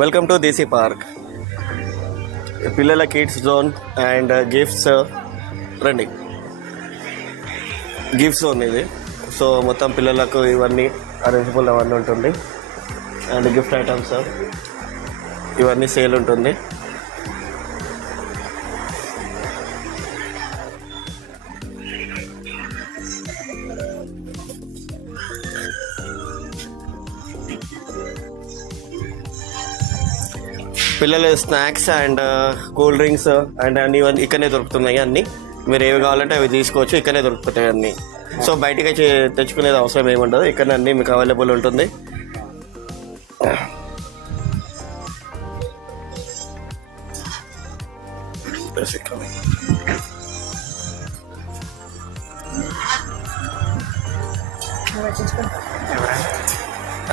Welcome to దేశీ పార్క్. పిల్లల kids zone and gifts. రండి, gifts zone ఇది. సో మొత్తం పిల్లలకు ఇవన్నీ అరేంజబుల్ అవన్నీ ఉంటుంది. అండ్ గిఫ్ట్ ఐటమ్స్ ఇవన్నీ సేల్ ఉంటుంది. పిల్లల snacks and cool drinks and అన్ని ఇక్కడనే దొరుకుతున్నాయి. అన్నీ మీరు ఏవి కావాలంటే అవి తీసుకోవచ్చు, ఇక్కడనే దొరుకుతాయి అన్నీ. సో బయటికి తెచ్చుకునేది అవసరం ఏముండదు, ఇక్కడనే అన్నీ మీకు అవైలబుల్ ఉంటుంది.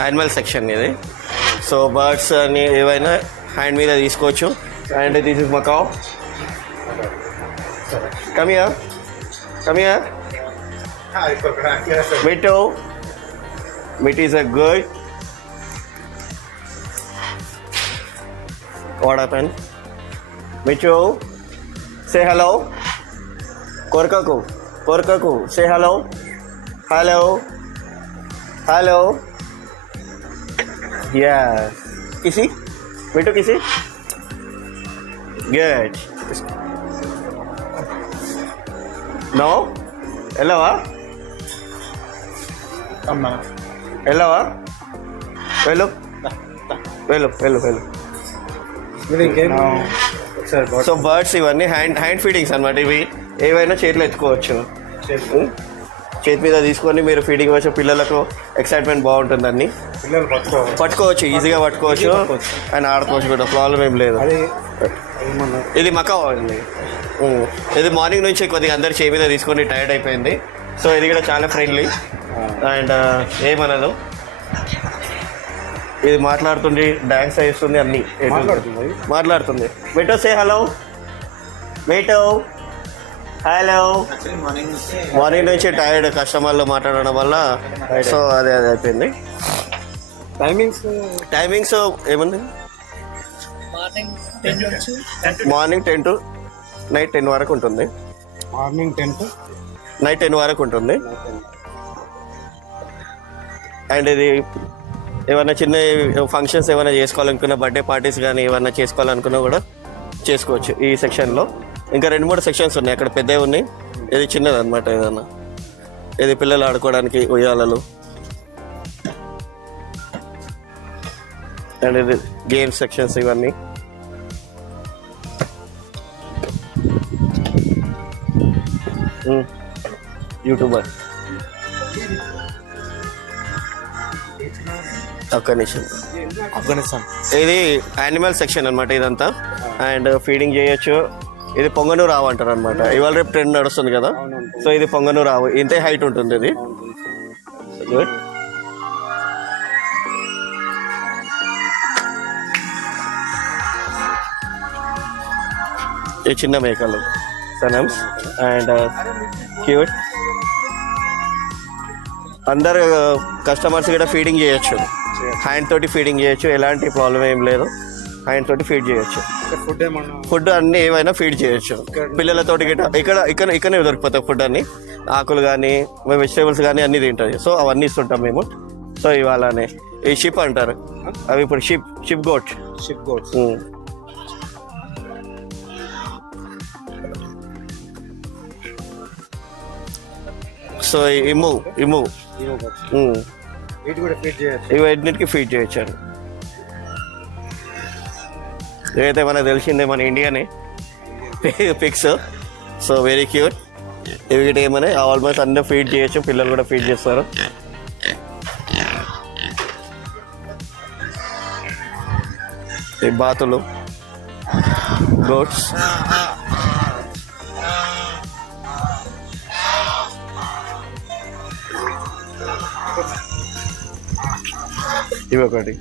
యానిమల్ సెక్షన్ ఇది. సో బర్డ్స్ అని ఏవైనా హ్యాండ్ మీద తీసుకోవచ్చు. And this is macaw. Come here, come here. Mito. Mito is a good. What happened? Mito, say hello. Korkaku, Korkaku, say hello. Hello. Hello. Yes. Kissy? Mito kissy? Good. No? Hello? వెళ్ళవా? వెళ్ళు వెళ్ళు వెళ్ళు వెళ్ళు. So birds ఇవన్నీ hand feedings అనమాట. ఇవి ఏవైనా చేతిలో ఎత్తుకోవచ్చు. చేతి మీద తీసుకొని మీరు ఫీడింగ్ ఇవ్వచ్చు. పిల్లలకు ఎక్సైట్మెంట్ బాగుంటుంది. అన్ని పట్టుకోవచ్చు, ఈజీగా పట్టుకోవచ్చు అండ్ ఆడుకోవచ్చు కూడా, ప్రాబ్లం ఏం లేదు. ఇది మకావ్ అండి. ఇది మార్నింగ్ నుంచి కొద్దిగా అందరు చేయి మీద తీసుకొని టైర్డ్ అయిపోయింది. సో ఇది కూడా చాలా ఫ్రెండ్లీ అండ్ ఏమనదు. ఇది మాట్లాడుతుంది, డ్యాన్స్ చేస్తుంది, అన్నీ మాట్లాడుతుంది. మేటో సే హలో. మేటో హలో. మార్నింగ్ నుంచి టైర్డ్, కస్టమర్లు మాట్లాడడం వల్ల. సో అదే అయిపోయింది. టైమింగ్స్ ఏముంది? మార్నింగ్ 10 to నైట్ 10 వరకు ఉంటుంది. మార్నింగ్ 10 to నైట్ 10 వరకు ఉంటుంది. అండ్ ఇది ఏమైనా చిన్న ఫంక్షన్స్ ఏమైనా చేసుకోవాలనుకున్న, బర్త్డే పార్టీస్ కానీ ఏమైనా చేసుకోవాలనుకున్నా కూడా చేసుకోవచ్చు ఈ సెక్షన్లో. ఇంకా 2-3 సెక్షన్స్ ఉన్నాయి, అక్కడ పెద్దవి ఉన్నాయి. ఇది చిన్నది అనమాట. ఏదన్నా ఇది పిల్లలు ఆడుకోవడానికి ఉయ్యాలలు. అండ్ ఇది గేమ్స్ సెక్షన్స్ ఇవన్నీ. యూట్యూబర్ ఆఫ్ఘనిస్తాన్. ఇది యానిమల్ సెక్షన్ అనమాట ఇదంతా. అండ్ ఫీడింగ్ చేయొచ్చు. ఇది పొంగనూరు ఆవు అంటారు అనమాట. ఇవాళ రేపు ట్రెండ్ నడుస్తుంది కదా. సో ఇది పొంగనూరు ఆవు. ఇంతే హైట్ ఉంటుంది ఇది. గుడ్. ఈ చిన్న మేకలు సనమ్స్ అండ్ క్యూట్. అందరు కస్టమర్స్ కూడా ఫీడింగ్ చేయొచ్చు, హ్యాండ్ తోటి ఫీడింగ్ చేయొచ్చు. ఎలాంటి ప్రాబ్లం ఏం లేదు, హ్యాండ్ తోటి ఫీడ్ చేయొచ్చు. ఫుడ్ అన్నీ ఏమైనా ఫీడ్ చేయొచ్చు పిల్లలతోటి. ఇక్కడనే దొరికిపోతాయి ఫుడ్ అన్ని. ఆకులు కానీ వెజిటేబుల్స్ కానీ అన్నీ తింటాయి. సో అవన్నీ ఇస్తుంటాం మేము. సో ఇవాళనే ఈ షిప్ అంటారు అవి, ఇప్పుడు షిప్ గోట్. సో ఇమ్ము ఇవన్నిటికి ఫీడ్ చేయొచ్చు. ఇవైతే మనకు తెలిసిందే, మన ఇండియానే పిక్స్. So very cute. ఇవి ఏమని ఆల్మోస్ట్ అందరూ ఫీడ్ చేయొచ్చు, పిల్లలు కూడా ఫీడ్ చేస్తారు. ఈ బాతులు, గోట్స్. ఇవి ఒకటి.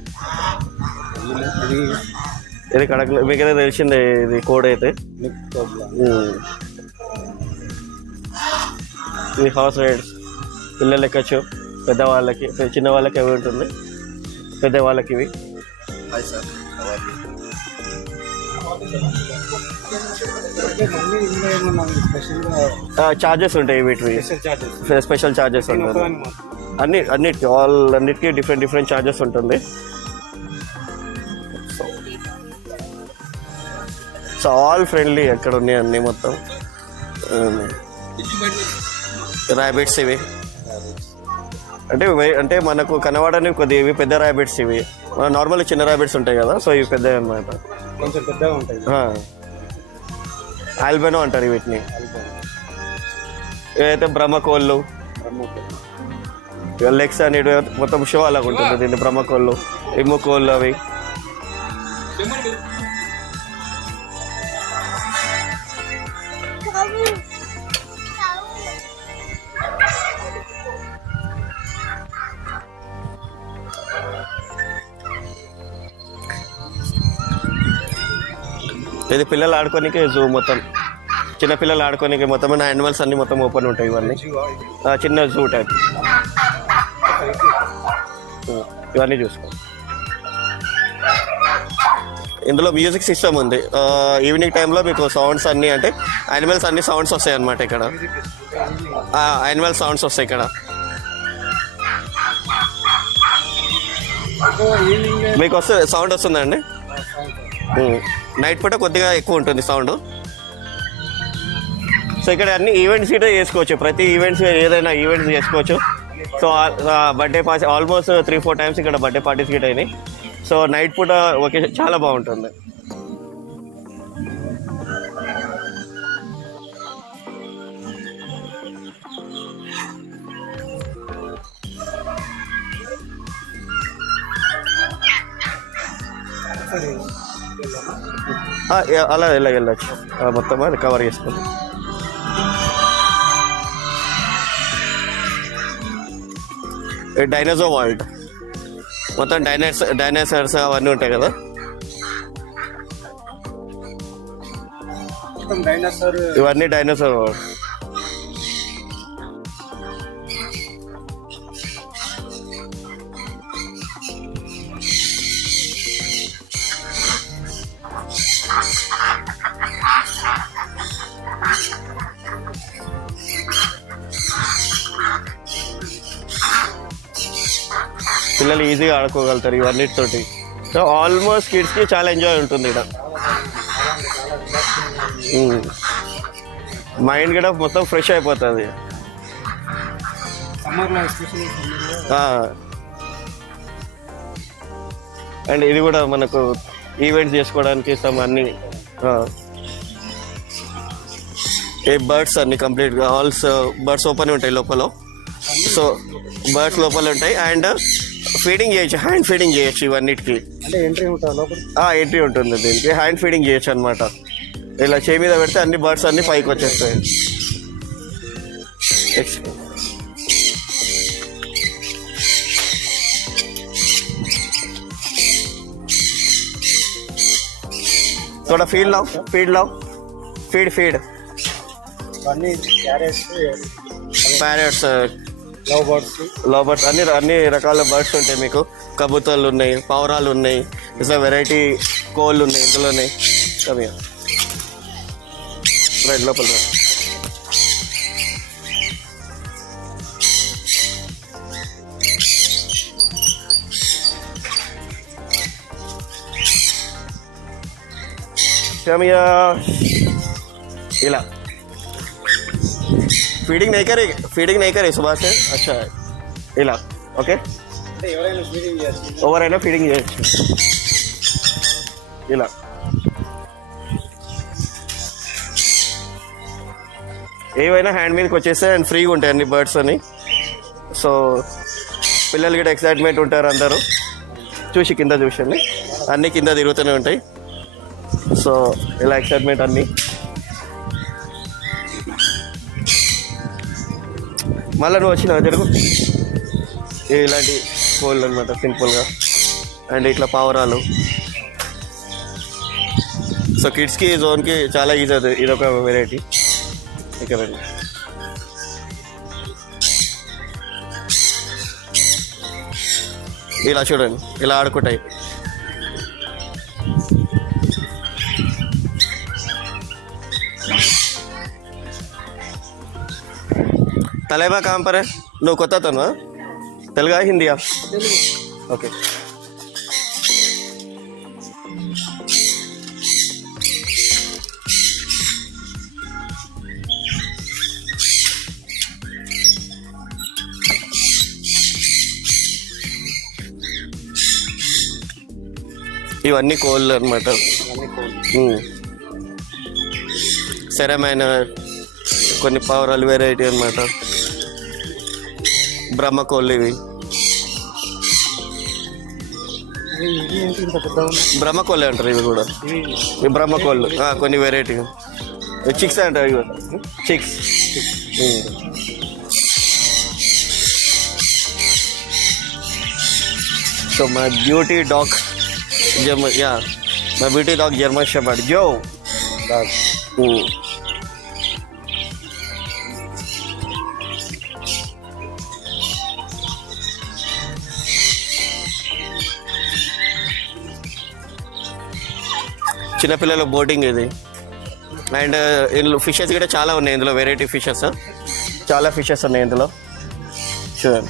ఇది కడక, మీకైతే తెలిసిందే ఇది కోడ్ అయితే. ఇది హార్స్ రైడ్స్. పిల్లలు ఎక్కచ్చు, పెద్దవాళ్ళకి, చిన్న వాళ్ళకి అవి ఉంటుంది, పెద్దవాళ్ళకి ఇవి. మళ్ళీ ఇందులో ఏమన్నా స్పెషల్గా చార్జెస్ ఉంటాయి వీటివి, చార్జెస్ స్పెషల్ చార్జెస్ ఉంటుంది. అన్నిటికీ డిఫరెంట్ చార్జెస్ ఉంటుంది. సో ఆల్ ఫ్రెండ్లీ ఎక్కడ ఉన్నాయి అన్నీ మొత్తం. ర్యాబిట్స్ ఇవి అంటే మనకు కనబడని కొద్దిగా ఇవి పెద్ద ర్యాబిట్స్. ఇవి మన నార్మల్ చిన్న ర్యాబిట్స్ ఉంటాయి కదా, సో ఇవి పెద్దవి అన్నమాట. కొంచెం పెద్దగా ఉంటాయి. ఆల్బెనో అంటారు వీటిని. ఏదైతే బ్రహ్మకోళ్ళు, లెగ్స్ అనేవి మొత్తం షో అలాగ ఉంటుంది దీన్ని. బ్రహ్మకోళ్ళు, ఇమ్ముకోళ్ళు అవి. ఇది పిల్లలు ఆడుకోనికి జూ మొత్తం. చిన్న పిల్లలు ఆడుకోనికి మొత్తం యానిమల్స్ అన్ని మొత్తం ఓపెన్ ఉంటాయి. ఇవన్నీ చిన్న జూ టైప్. ఇవన్నీ చూసుకో. ఇందులో మ్యూజిక్ సిస్టమ్ ఉంది. ఈవినింగ్ టైంలో మీకు సౌండ్స్ అన్నీ, అంటే యానిమల్స్ అన్ని సౌండ్స్ వస్తాయి అన్నమాట. ఇక్కడ యానిమల్ సౌండ్స్ వస్తాయి ఇక్కడ. మీకు సౌండ్ వస్తుందండి. నైట్ పూట కొద్దిగా ఎక్కువ ఉంటుంది సౌండ్. సో ఇక్కడ అన్ని ఈవెంట్స్ ఇటే చేసుకోవచ్చు. ప్రతి ఈవెంట్స్ ఏదైనా ఈవెంట్స్ చేసుకోవచ్చు. సో బర్త్డే పార్టీ ఆల్మోస్ట్ 3-4 టైమ్స్ ఇక్కడ బర్త్డే పార్టీస్ గిట్ అయినాయి. సో నైట్ పూట ఓకే, చాలా బాగుంటుంది. అలా వెళ్ళచ్చు. మొత్తం అది కవర్ చేసుకుంటాం. డైనోసార్ వరల్డ్ మొత్తం డైనోసార్స్ అవన్నీ ఉంటాయి కదా. ఇవన్నీ డైనోసార్ వరల్డ్. పిల్లలు ఈజీగా ఆడుకోగలుగుతారు ఇవన్నిటితోటి. సో ఆల్మోస్ట్ కిడ్స్కి చాలా ఎంజాయ్ ఉంటుంది ఇక్కడ. మైండ్ కూడా మొత్తం ఫ్రెష్ అయిపోతుంది. అండ్ ఇది కూడా మనకు ఈవెంట్స్ చేసుకోవడానికి అన్ని బర్డ్స్ అన్ని కంప్లీట్గా ఆల్సో బర్డ్స్ ఓపెన్ ఉంటాయి లోపల. సో బర్డ్స్ లోపల ఉంటాయి. అండ్ ఫీడింగ్ చేయొచ్చు, హ్యాండ్ ఫీడింగ్ చేయొచ్చు ఇవన్నిటికి. ఎంట్రీ ఉంటుంది దీనికి. హ్యాండ్ ఫీడింగ్ చేయొచ్చు అనమాట. ఇలా చేయి మీద పెడితే అన్ని బర్డ్స్ అన్ని పైకి వచ్చేస్తాయి. थोड़ा फीड लाओ, फीड लाओ, feed feed parrots, love birds అన్ని రకాల బర్డ్స్ ఉంటాయి మీకు. కబూతర్లు ఉన్నాయి, పావురాలు ఉన్నాయి, ఇట్లా వెరైటీ కోళ్ళు ఉన్నాయి ఇందులోనే. రైట్ లోపల ఇలా फीडिंग नहीं करे सुबह से. अच्छा है ఇలా ఓకే. ఎవరైనా ఫీడింగ్ చేయొచ్చు ఇలా. ఏవైనా హ్యాండ్ మీదకి వచ్చేస్తే అండ్ ఫ్రీగా ఉంటాయి అన్ని బర్డ్స్ అని. సో పిల్లలకి కూడా ఎక్సైట్మెంట్ ఉంటారు అందరూ చూసి. కింద చూసండి అన్నీ కింద తిరుగుతూనే ఉంటాయి. సో ఇలా ఎక్సైట్మెంట్ అన్నీ. మళ్ళీ నువ్వు వచ్చిన జరుగు. ఇలాంటి కోళ్ళు అనమాట సింపుల్గా. అండ్ ఇట్లా పావురాలు. సో కిడ్స్కి జోన్కి చాలా ఈజీ అది. ఇదొక వెరైటీ. ఇక్కడ ఇలా చూడండి, ఇలా ఆడుకుంటాయి. तलेबा कहाँ पर है నువ్వు కొత్త తను తెలుగా హిందీయా ఓకే ఇవన్నీ కోళ్ళు అనమాట సెరమైన కొన్ని పవరాలు వెరైటీ అనమాట బ్రహ్మ కోళ్ళు ఇవి బ్రహ్మ కోళ్ళే అంటారు ఇవి కూడా ఇవి బ్రహ్మ కోళ్ళు కొన్ని వెరైటీ చిక్స్ అంటారు ఇవి chicks so my beauty dog my beauty dog German Shepherd Joe dog. చిన్నపిల్లల బోటింగ్ ఇది అండ్ ఇందులో ఫిషెస్ కూడా చాలా ఉన్నాయి ఇందులో వెరైటీ ఫిషెస్ చాలా ఫిషెస్ ఉన్నాయి ఇందులో షూర్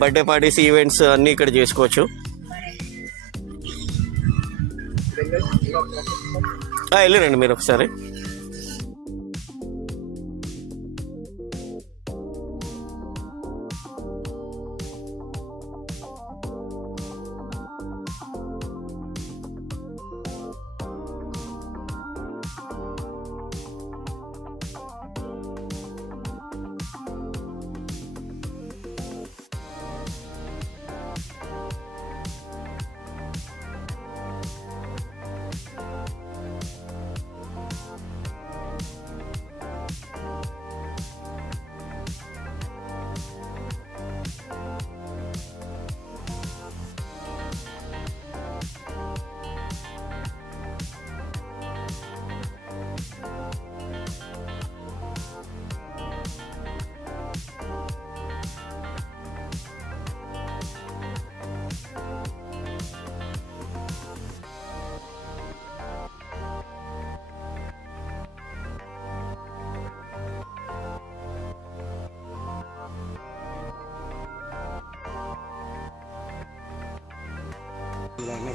బర్త్డే పార్టీస్ ఈవెంట్స్ అన్నీ ఇక్కడ చేసుకోవచ్చు వెళ్ళిరండి మీరు ఒకసారి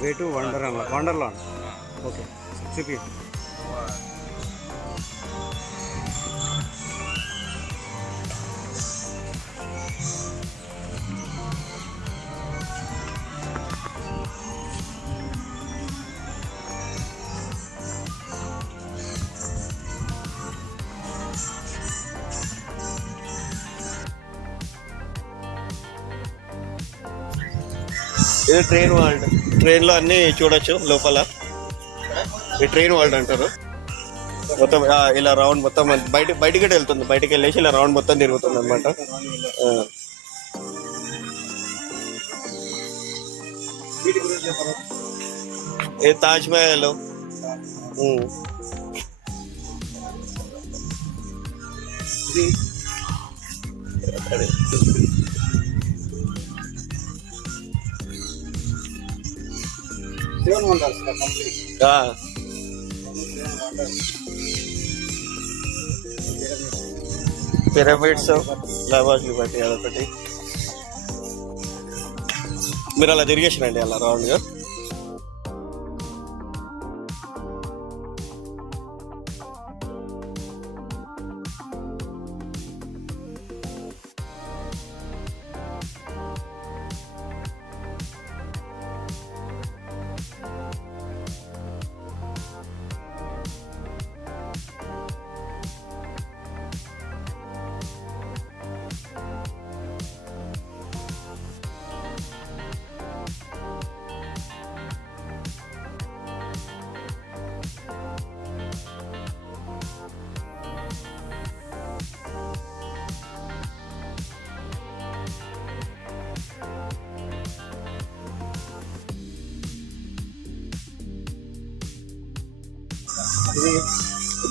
వే టు వండర్లాండ్ ఓకే చూపి ఇది ట్రైన్ వరల్డ్ ట్రైన్లో అన్నీ చూడొచ్చు లోపల ఈ ట్రైన్ వరల్డ్ అంటారు మొత్తం ఇలా రౌండ్ మొత్తం బయటికి వెళ్తుంది బయటికి వెళ్ళేసి ఇలా రౌండ్ మొత్తం తిరుగుతుంది అనమాట ఇది తాజ్ మహల్ పిరమిడ్స్ లవాజ్ లిబర్టీ అదొకటి మీరు అలా తిరిగేసినండి అలా రౌండ్గా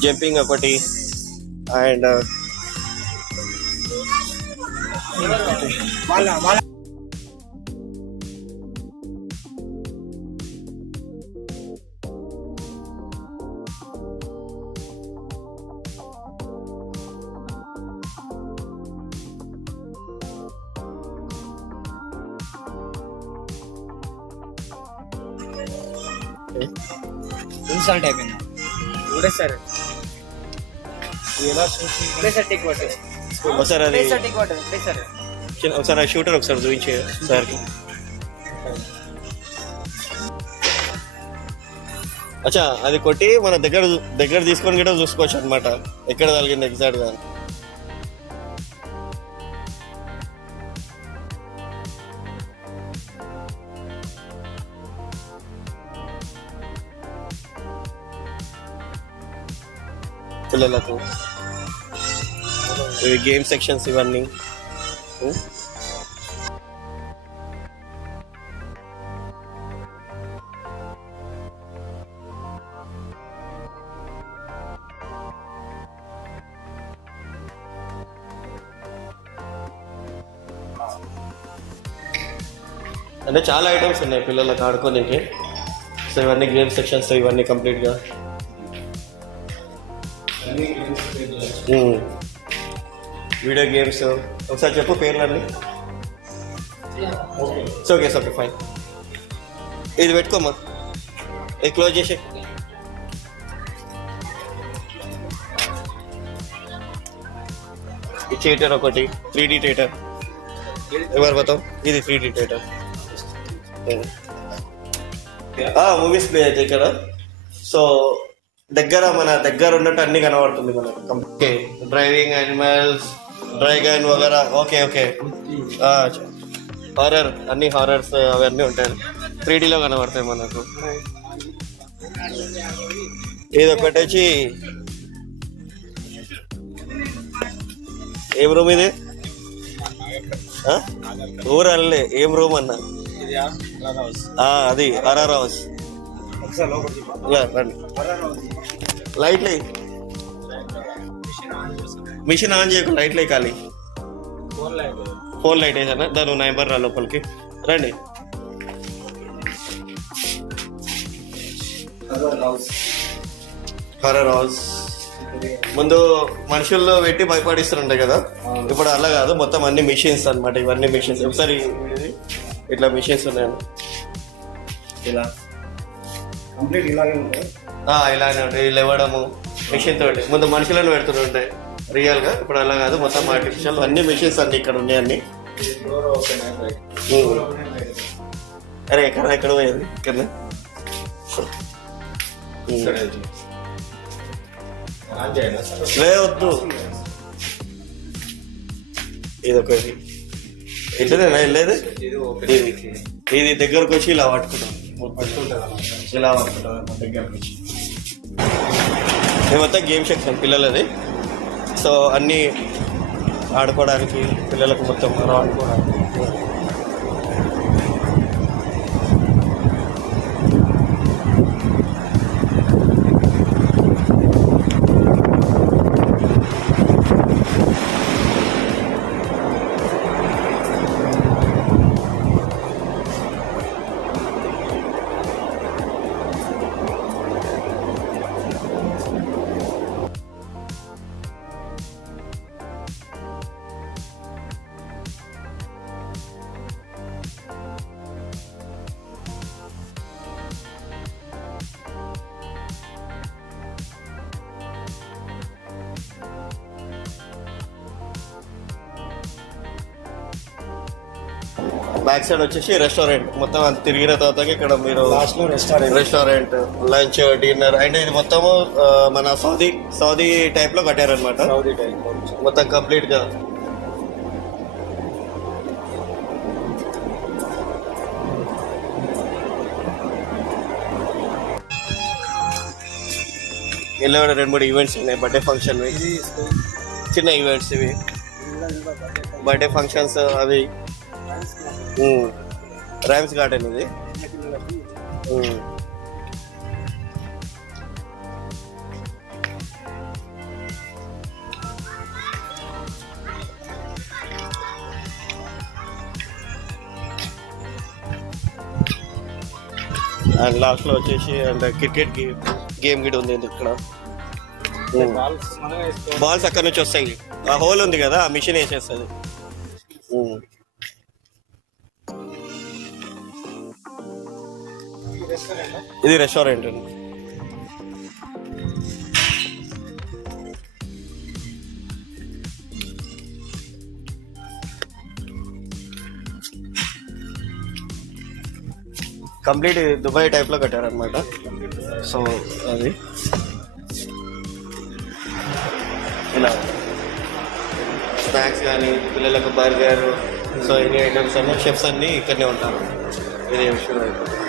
జంపింగ్ ఒకటి అండ్ ఇన్సల్ట్ అయిపోయింది ఒకటేసారి ఒకసారి అది ఒకసారి ఆ షూటర్ ఒకసారి చూపించే సార్కి. అచ్చా అది కొట్టి మన దగ్గర తీసుకొని కూడా చూసుకోవచ్చు అనమాట ఎక్కడ తగిలింది ఎగ్జాక్ట్ గా. పిల్లలకు ఇవి గేమ్ సెక్షన్స్ ఇవన్నీ. అంటే చాలా ఐటమ్స్ ఉన్నాయి పిల్లలకు ఆడుకోనికి. సో ఇవన్నీ గేమ్ సెక్షన్స్ ఇవన్నీ కంప్లీట్గా. వీడియో గేమ్స్ ఒకసారి చెప్పు పేర్లన్నీ. Okay okay fine. ఇది పెట్టుకోమ్మా, ఇది క్లోజ్ చేసే. ఈ థియేటర్ ఒకటి 3D థియేటర్ ఎవరు పోతాం. ఇది 3D థియేటర్. మూవీస్ ప్లే అయితే ఇక్కడ. సో మన దగ్గర ఉన్నట్టు అన్ని కనబడుతుంది మనకు. ఓకే డ్రైవింగ్ యానిమల్స్ డ్రైగన్ వగేరా. ఓకే ఓకే హారర్ అన్ని హారర్స్ అవన్నీ ఉంటాయి 3Dలో కనబడతాయి మనకు. ఇది ఒకటి వచ్చి ఏం రూమ్ ఇది? ఊరల్లే ఏం రూమ్ అన్నా? అది హర్రర్ హౌస్. రండి. లైట్లు మిషన్ ఆన్ చేయకుండా లైట్లు వేయాలి. ఫోన్ లైట్ వేసానా దాని నెంబర్ రా లోపలికి రండి. హర్రర్ హౌస్ ముందు మనుషుల్లో పెట్టి భయపడిస్తుంటాయి కదా, ఇప్పుడు అలా కాదు, మొత్తం అన్ని మిషన్స్ అన్నమాట. ఇవన్నీ మిషన్స్. ఒకసారి ఇట్లా మిషన్స్ ఉన్నాయండి. ఇలానే ఉంటాయి. లేవడము మిషన్ తోటి. ముందు మనుషులను పెడుతుంటాయి రియల్ గా, ఇప్పుడు అలా కాదు, మొత్తం ఆర్టిఫిషియల్ అన్ని మిషన్స్ అన్ని ఇక్కడ ఉన్నాయి అన్ని. అరే ఎక్కడ పోయేది ఇక్కడ వద్దు. ఇది ఒకటి ఇట్లనేనా వెళ్ళేది? ఇది దగ్గరకు వచ్చి ఇలా పట్టుకుంటాం, ఇలా పట్టుకుంటాం దగ్గరకు వచ్చి. మేమంతా గేమ్ సెక్షన్ పిల్లలది. సో అన్నీ ఆడుకోవడానికి పిల్లలకు మొత్తం మనం ఆడుకోవడానికి. బ్యాక్ సైడ్ వచ్చేసి రెస్టారెంట్. మొత్తం అంత తిరిగిన తర్వాత ఇక్కడ మీరు రెస్టారెంట్ లంచ్ డిన్నర్ అండ్ ఇది మొత్తము మన సౌదీ టైప్ లో కట్టారనమాట. మొత్తం కంప్లీట్ గా. ఇలా 2-3 ఈవెంట్స్ ఉన్నాయి. బర్త్డే ఫంక్షన్, చిన్న ఈవెంట్స్ ఇవి, బర్త్డే ఫంక్షన్స్ అవి. రైమ్స్ గార్డెన్ ఇది. అండ్ లాస్ట్లో వచ్చేసి అండ్ క్రికెట్ గేమ్ గిట్ ఉంది ఇక్కడ. బాల్స్ అక్కడ నుంచి వస్తాయి, ఆ హోల్ ఉంది కదా ఆ మిషన్ వేసేస్తుంది. ఇది రెస్టారెంట్ అండి. కంప్లీట్ దుబాయ్ టైప్లో కట్టారనమాట. సో అది ఇలా స్నాక్స్ కానీ పిల్లలకు బర్గర్, సో ఎన్ని ఐటమ్స్ అన్నీ షెఫ్స్ అన్నీ ఇక్కడనే ఉంటారు. ఇది విషయం అయిపోతుంది.